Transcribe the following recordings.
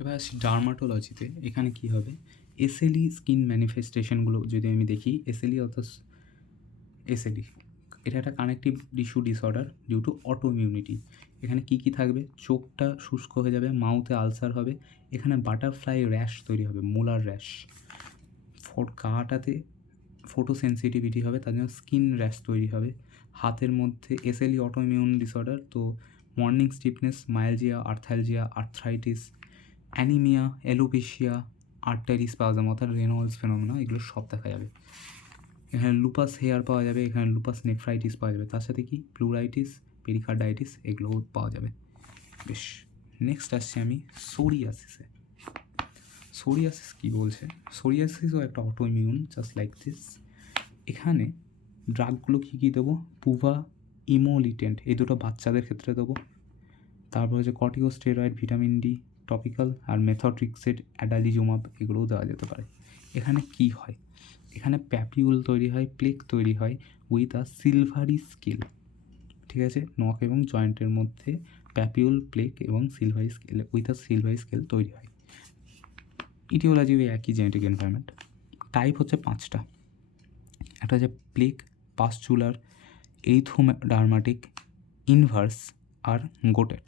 এবার আসি ডার্মাটোলজিতে। এখানে কী হবে, এসএলই স্কিন ম্যানিফেস্টেশনগুলো যদি আমি দেখি, এসএলই অর্থাৎ এসএলই এটা একটা connective tissue disorder due to autoimmunity. এখানে কী কী থাকবে, চোখটা শুষ্ক হয়ে যাবে, মাউথে আলসার হবে, এখানে বাটারফ্লাই র্যাশ তৈরি হবে, মোলার র্যাশ, গাটাতে ফটো সেন্সিটিভিটি হবে, তার জন্য স্কিন র্যাশ তৈরি হবে, হাতের মধ্যে এসএলই অটো ইমিউন ডিসঅর্ডার, তো morning stiffness, myalgia, arthralgia, arthritis, anaemia, alopecia, artery spasm অর্থাৎ রেনল্ডস ফেনোমেনা, এগুলো সব দেখা যাবে। এখানে লুপাস হেয়ার পাওয়া যাবে, এখানে লুপাস নেফ্রাইটিস পাওয়া যাবে, তার সাথে কি প্লুরাইটিস, পেরিকার্ডাইটিস এগুলোও পাওয়া যাবে। বেশ, নেক্সট আসছি আমি সোরিয়াসিসে। সোরিয়াসিস কী বলছে, সোরিয়াসিসও একটা auto immune just like this. এখানে ড্রাগগুলো কী কী দেবো, পুভা, ইমোলিটেন্ট, এই দুটো বাচ্চাদের ক্ষেত্রে দেবো। তারপর হচ্ছে কর্টিকোস্টেরয়েড, ভিটামিন ডি টপিক্যাল, আর মেথট্রিক্সেট, অ্যাডালিজুমাব এগুলোও দেওয়া যেতে পারে। এখানে কি হয়, এখানে প্যাপিউল তৈরি হয়, প্লেক তৈরি হয় উইথ আ সিলভারি স্কেল। ঠিক আছে, নখ এবং জয়েন্টের মধ্যে প্যাপিউল, প্লেক এবং silvery scale with a silvery scale তৈরি হয়। ইটিওলজি ওই একই জেনেটিক এনভায়রনমেন্ট। টাইপ হচ্ছে 5টা। একটা হচ্ছে প্লেক, পাস্চুলার, এরিথোডার্মাটিক, ইনভার্স আর গোটেড।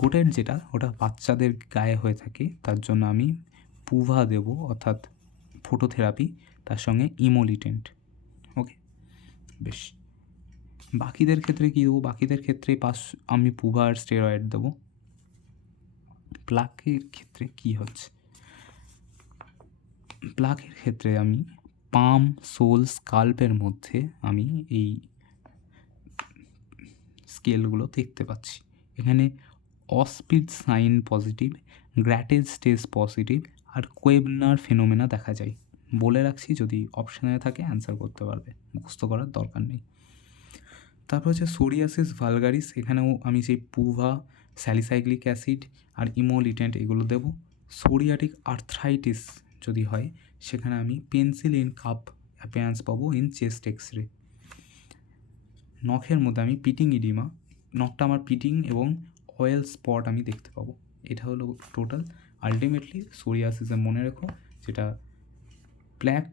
গোটেড যেটা, ওটা বাচ্চাদের গায়ে হয়ে থাকে, তার জন্য আমি পুভা দেব অর্থাৎ ফটোথেরাপি, তার সঙ্গে ইমোলিটেন্ট। ওকে, বেশ। বাকিদের ক্ষেত্রে কী দেবো, বাকিদের ক্ষেত্রে আমি পুভা আর স্টেরয়েড দেবো। প্লাকের ক্ষেত্রে কী হচ্ছে, প্লাকের ক্ষেত্রে আমি পাম, সোল, স্কাল্পের মধ্যে আমি এই স্কেলগুলো দেখতে পাচ্ছি। এখানে অস্পিড সাইন পজিটিভ, গ্র্যাটেজ স্টেজ পজিটিভ আর কোয়েবনার ফেনোমেনা দেখা যায়। বলে রাখছি, যদি অপশানে থাকে অ্যান্সার করতে পারবে, মুখস্থ করার দরকার নেই। তারপর হচ্ছে সোরিয়াসিস ভালগারিস, এখানেও আমি সেই পুভা, স্যালিসাইক্লিক অ্যাসিড আর ইমোলিটেন্ট এগুলো দেব। সোরিয়াটিক আর্থ্রাইটিস যদি হয়, সেখানে আমি পেন্সিলিন কাপ অ্যাপিয়ারেন্স পাবো ইন চেস্ট এক্স-রে। নখের মধ্যে আমি পিটিং ইডিমা, নখটা আমার পিটিং এবং অয়েল স্পট আমি দেখতে পাবো। এটা হলো টোটাল। আলটিমেটলি সোরিয়াসিসে মনে রেখো, যেটা প্ল্যাক,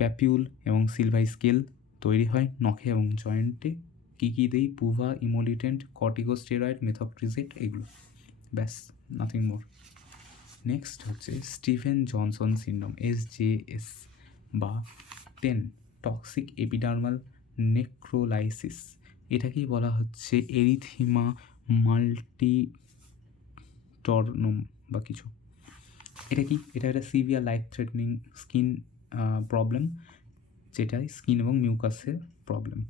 প্যাপিউল এবং সিলভারি স্কেল তৈরি হয় নখে এবং জয়েন্টে। কী কী দিই, পুভা, ইমোলিটেন্ট, কর্টিকোস্টেরয়েড, মেথট্রিক্সেট এগুলো, ব্যাস, নাথিং মোর। নেক্সট হচ্ছে স্টিফেন জনসন সিনড্রোম, SJS বা 10 টক্সিক এপিডার্মাল নেক্রোলাইসিস। এটাকেই বলা হচ্ছে এরিথিমা মাল্টিটর্নম বা কিছু। এটা কি, এটা একটা severe life threatening skin problem, যেটাই স্কিন এবং মিউকাসের প্রবলেম।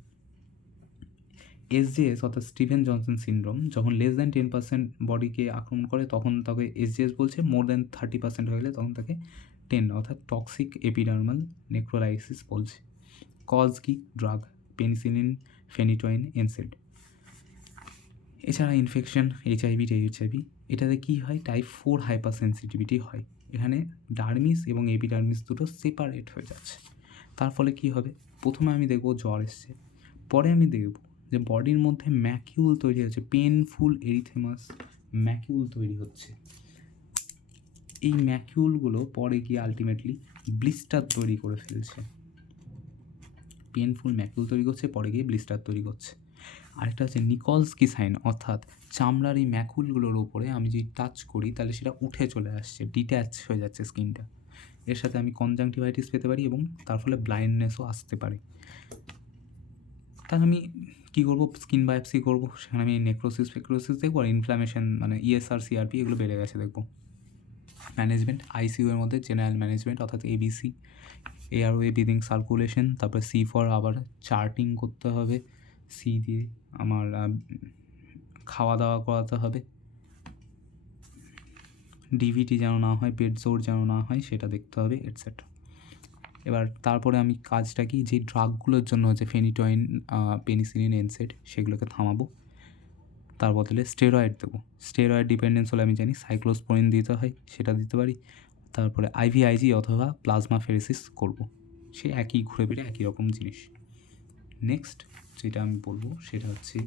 SJS অর্থাৎ স্টিভেন জনসন সিনড্রোম যখন লেস দ্যান 10% বডিকে আক্রমণ করে, তখন তাকে SJS বলছে। মোর দ্যান 30% হয়ে গেলে তখন তাকে 10 অর্থাৎ টক্সিক এপিডার্মাল নেক্রোলাইসিস বলছে। কজ কি, ড্রাগ, পেনিসিলিন, ফেনিটোইন, এনসেড। এছাড়া ইনফেকশন, HIV, THIV। এটাতে কী হয়, টাইপ 4 হাইপার সেন্সিটিভিটি হয়। এখানে ডার্মিস এবং এপিডার্মিস দুটো সেপারেট হয়ে যাচ্ছে। তার ফলে কী হবে, প্রথমে আমি দেখব জ্বর এসছে, পরে আমি দেখব যে বডির মধ্যে ম্যাকিউল তৈরি হচ্ছে, পেনফুল এরিথেমাস ম্যাকিউল তৈরি হচ্ছে। এই ম্যাকিউলগুলো পরে গিয়ে আলটিমেটলি ব্লিস্টার তৈরি করে ফেলছে। পেনফুল ম্যাকিউল তৈরি করছে, পরে গিয়ে ব্লিস্টার তৈরি করছে। আরেকটা হচ্ছে নিকলসকি সাইন, অর্থাৎ চামড়ার এই ম্যাকুলগুলোর ওপরে আমি যদি টাচ করি তাহলে সেটা উঠে চলে আসছে, ডিট্যাচ হয়ে যাচ্ছে স্কিনটা। এর সাথে আমি কনজাংটিভাইটিস পেতে পারি এবং তার ফলে ব্লাইন্ডনেসও আসতে পারে। তাহলে আমি কী করবো, স্কিন বায়োপসি করবো, সেখানে আমি নেক্রোসিস ফেক্রোসিস দেখবো, আর ইনফ্লামেশন মানে ESR CRP এগুলো বেড়ে গেছে দেখবো। ম্যানেজমেন্ট, ICU এর মধ্যে জেনারেল ম্যানেজমেন্ট অর্থাৎ ABC, এয়ারওয়ে, ব্রিদিং, সার্কুলেশন, তারপরে C ফর আবার চার্টিং করতে হবে, C দিয়ে আমার খাওয়া দাওয়া করাতে হবে, DVT যেন না হয়, পেট জোর যেন না হয় সেটা দেখতে হবে, এটসেট্রা। এবার তারপরে আমি কাজটা কি, যে ড্রাগগুলোর জন্য হচ্ছে ফেনিটোইন, পেনিসিলিন, এনসেড, সেগুলোকে থামাবো, তার বদলে স্টেরয়েড দেবো। স্টেরয়েড ডিপেন্ডেন্স হলে আমি জানি সাইক্লোস্পোরিন দিতে হয়, সেটা দিতে পারি। তারপরে IVIG অথবা প্লাজমা ফেরেসিস করব, সে একই ঘুরে ফিরে একই রকম জিনিস। নেক্সট যেটা আমি বলবো সেটা হচ্ছে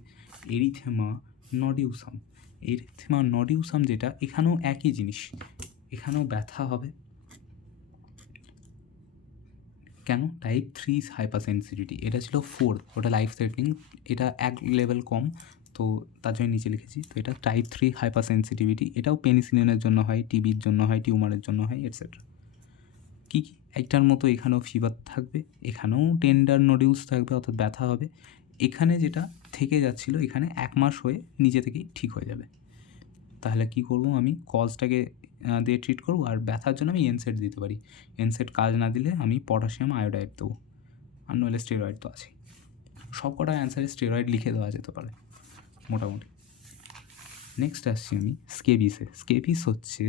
এরিথেমা নডিউসাম। এরিথেমা নডিউসাম যেটা, এখানেও একই জিনিস, এখানেও ব্যথা হবে। কেন? টাইপ 3 হাইপার সেন্সিটিভিটি, এটা ছিল 4, ওটা লাইফ থ্রেটনিং, এটা এক লেভেল কম, তো তার জন্য নিচে লিখেছি। তো এটা টাইপ 3 হাইপার সেন্সিটিভিটি, এটাও পেনিসিলিনের জন্য হয়, টিবির জন্য হয়, টিউমারের জন্য হয়, এটসেট্রা। কী কী? একটার মতো এখানেও ফিভার থাকবে, এখানেও টেন্ডার নোডিউলস থাকবে, অর্থাৎ ব্যথা হবে। এখানে যেটা থেকে যাচ্ছিলো, এখানে 1 মাস হয়ে নিজে থেকেই ঠিক হয়ে যাবে। তাহলে কি করব, আমি কজটাকে দিয়ে ট্রিট করবো, আর ব্যথার জন্য আমি এনসেড দিতে পারি। এনসেড কাজ না দিলে আমি পটাশিয়াম আয়োডাইড দেবো, আর নইলে স্টেরয়েড তো আছে। সব কটা অ্যান্সারে স্টেরয়েড লিখে দেওয়া যেতে পারে মোটামুটি। নেক্সট আসছি আমি স্কেবিসে। স্কেবিস হচ্ছে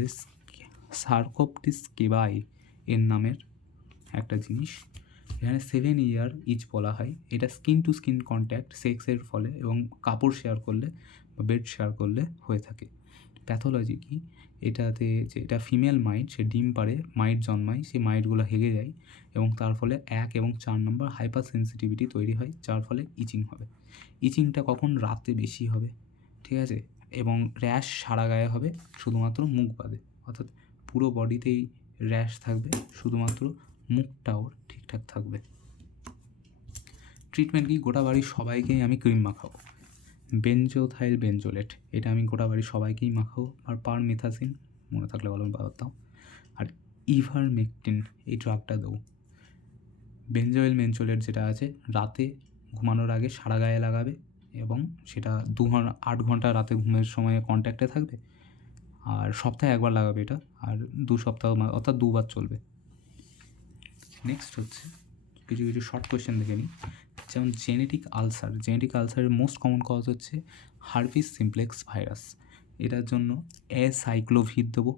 সার্কোপটিস স্কেবাই এর নামের একটা জিনিস। এখানে 7 ইয়ার ইচ বলা হয়। এটা স্কিন টু স্কিন কন্ট্যাক্ট সেক্সের ফলে এবং কাপড় শেয়ার করলে বা বেড শেয়ার করলে হয়ে থাকে। প্যাথোলজি কি? এটাতে যে এটা ফিমেল মাইট, সে ডিম পাড়ে, মাইট জন্মায়, সেই মাইটগুলো হেগে যায় এবং তার ফলে 1 এবং 4 নম্বর হাইপার সেন্সিটিভিটি তৈরি হয়, যার ফলে ইচিং হবে। ইচিংটা কখন? রাতে বেশি হবে, ঠিক আছে? এবং র্যাশ সারা গায়ে হবে, শুধুমাত্র মুখ বাদে, অর্থাৎ পুরো বডিতেই র্যাশ থাকবে, শুধুমাত্র মুখটাও ঠিকঠাক থাকবে। ট্রিটমেন্ট কি? গোটা বাড়ির সবাইকেই আমি ক্রিম মাখাবো। বেনজোথাইল বেনজোলেট, এটা আমি গোটা বাড়ির সবাইকেই মাখাবো। আর পারমেথাসিন, মনে থাকলে বলো দাও। আর ইভারমেকটিন, এই ড্রাগটা দেবো। বেনজোয়েল বেনজোলেট যেটা আছে, রাতে ঘুমানোর আগে সারা গায়ে লাগাবে এবং সেটা 8 ঘন্টা রাতে ঘুমের সময় কন্ট্যাক্টে থাকবে, আর সপ্তাহে 1 বার লাগাবে এটা, আর 2 সপ্তাহ অর্থাৎ 2 বার চলবে। নেক্সট হচ্ছে কিছু কিছু শর্ট কোয়েশ্চেন দেখে নিই। যেমন জেনেটিক আলসার। জেনেটিক আলসারের মোস্ট কমন কজ হচ্ছে হার্পিস সিমপ্লেক্স ভাইরাস। এটার জন্য সাইক্লোভির দেবো।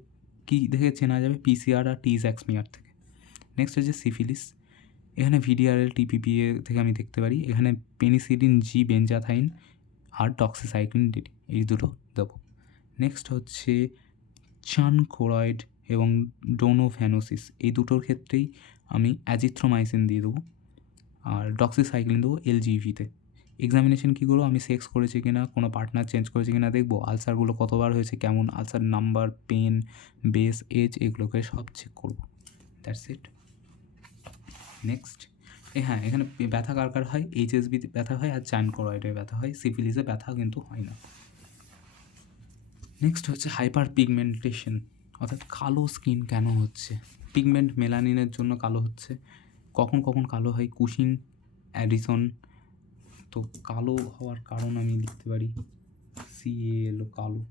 কী দেখে চেনা যাবে? PCR আর টিজ্যাক্সমিয়ার থেকে। নেক্সট হচ্ছে সিফিলিস। এখানে VDRL TPPA থেকে আমি দেখতে পারি। এখানে পেনিসিলিন জি বেনজাথাইন আর ডক্সিসাইক্লিন DD, এই দুটো দেবো। নেক্সট হচ্ছে চানকোরয়েড এবং ডোনোভ্যানোসিস, এই দুটোর ক্ষেত্রেই আমি অ্যাজিথ্রোমাইসিন দিয়ে দেবো, আর ডক্সিসাইক্লিন দেবো LGVতে। এক্সামিনেশন কী করবো? আমি সেক্স করেছি কি না, কোনো পার্টনার চেঞ্জ করেছি কি না দেখবো, আলসারগুলো কতবার হয়েছে, কেমন ulcer number, pain, base, edge, এগুলোকে সব চেক করবো। That's it. নেক্সট হ্যাঁ, এখানে ব্যথা কার কার হয়? HSV ব্যথা হয় আর চানকোরয়েডে ব্যথা হয়, সিফিলিসে ব্যথা কিন্তু হয় না। নেক্সট হচ্ছে হাইপার পিগমেন্টেশন, অর্থাৎ কালো স্কিন কেন হচ্ছে? পিগমেন্ট মেলানিনের জন্য কালো হচ্ছে। কখন কখন কালো হয়? Cushing, Edison. তো কালো হওয়ার কারণ আমি লিখতে পারি CA এলো কালো,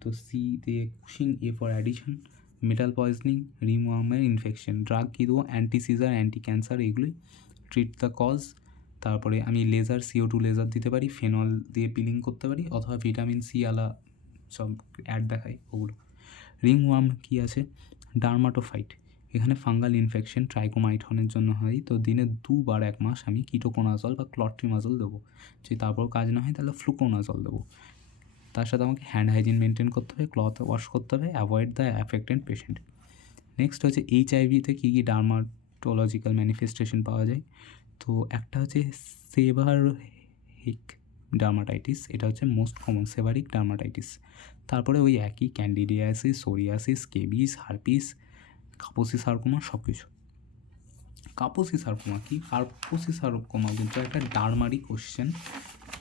তো সি দিয়ে Cushing, A for Addison, metal poisoning, রিমওয়ার্মের ইনফেকশন। ড্রাগ কী দেবো? অ্যান্টি-সিজার, অ্যান্টি ক্যান্সার, এগুলোই ট্রিট দ্য কজ। তারপরে আমি লেজার, CO2 লেজার দিতে পারি, ফেনল দিয়ে পিলিং করতে পারি, অথবা ভিটামিন C আলা সব অ্যাড দেখায় ওগুলো। রিংওয়ার্ম কী আছে? ডার্মাটোফাইট। এখানে ফাঙ্গাল ইনফেকশন ট্রাইকোমাইথনের জন্য হয়, তো দিনে 2 বার 1 মাস আমি কিটোকোনাজল বা ক্লট্রিমাজল দেবো। যদি তারপর কাজ না হয় তাহলে ফ্লুকোনাজল দেবো। তার সাথে আমাকে হ্যান্ড হাইজিন মেনটেন করতে হবে, ক্লথ ওয়াশ করতে হবে, avoid the affected patient. Next হচ্ছে HIV-তে কী কী ডার্মাটোলজিক্যাল ম্যানিফেস্টেশন পাওয়া যায়? তো একটা হচ্ছে সেভারিক ডার্মাটাইটিস, এটা হচ্ছে মোস্ট কমন, সেভারিক ডার্মাটাইটিস। তারপরে ওই একই candidiasis, psoriasis, scabies, herpes, Kaposi sarcoma, সব কিছু। কাপোসি সার্কোমা কি? কাপোসি সার্কোমা কিন্তু একটা ডার্মারি কোশ্চেন,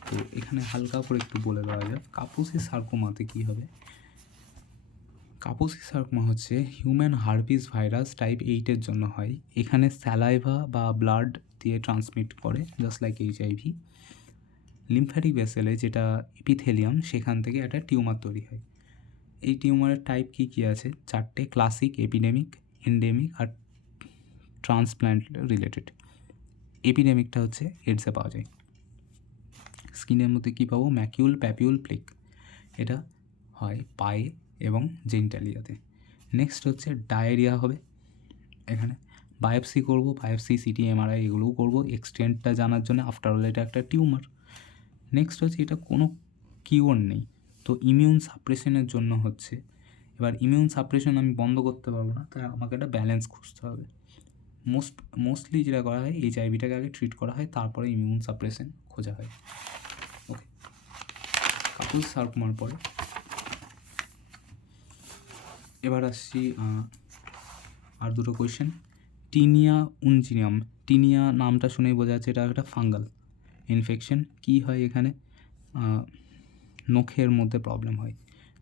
তো এখানে হালকা করে একটু বলে দেওয়া যাক। কাপোসি সার্কোমাতে কী হবে? কাপোসি সার্কোমা হচ্ছে হিউম্যান হার্পিস ভাইরাস টাইপ 8-এর জন্য হয়। এখানে স্যালাইভা বা ব্লাড দিয়ে ট্রান্সমিট করে, জাস্ট লাইক HIV। লিম্ফ্যাটিক ভেসেলে যেটা এপিথেলিয়াম, সেখান থেকে একটা টিউমার তৈরি হয়। এই টিউমারের টাইপ কী কী আছে? 4টে: ক্লাসিক, এপিডেমিক, এন্ডেমিক আর ট্রান্সপ্ল্যান্ট রিলেটেড। এপিডেমিকটা হচ্ছে এডসে পাওয়া যায়। স্কিনের মধ্যে কী পাবো? ম্যাকিউল, প্যাপিউল, প্লেক, এটা হয় পায়ে এবং জেনিটালিয়াতে। নেক্সট হচ্ছে ডায়রিয়া হবে। এখানে বায়োপসি করবো, বায়োপসি, CT, MRI এগুলোও করবো এক্সটেন্টটা জানার জন্য, আফটার অল এটা একটা টিউমার। নেক্সট হচ্ছে এটা কোনো কিওর নেই, তো ইমিউন সাপ্রেশনের জন্য হচ্ছে। এবার ইমিউন সাপ্রেশন আমি বন্ধ করতে পারবো না, তাই আমাকে একটা ব্যালেন্স খুঁজতে হবে। মোস্টলি যেটা করা হয়, HIV-টাকে আগে ট্রিট করা হয়, তারপরে ইমিউন সাপ্রেশন খোঁজা হয়। ওকে, কাপুল সার্কমার পরে এবার আসছি আর দুটো কোয়েশ্চেন। টিনিয়া উনজিনিয়াম, টিনিয়া নামটা শুনেই বোঝা যাচ্ছে এটা একটা ফাঙ্গাল ইনফেকশন। কী হয় এখানে, নখের মধ্যে প্রবলেম হয়,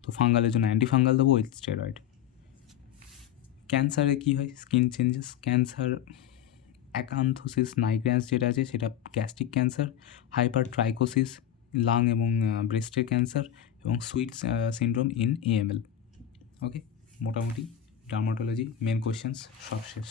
তো ফাঙ্গালের জন্য অ্যান্টিফাঙ্গাল দেবো উইথ স্টেরয়েড। ক্যান্সারে কী হয়, স্কিন চেঞ্জেস। ক্যান্সার অ্যাকান্থোসিস নাইগ্র্যান্স যেটা আছে সেটা গ্যাস্ট্রিক ক্যান্সার, হাইপার ট্রাইকোসিস লাং এবং ব্রেস্টের ক্যান্সার, এবং সুইট সিনড্রোম ইন AML। ওকে, মোটামুটি ডার্মাটোলজি মেন কোয়েশ্চেন্স সব শেষ।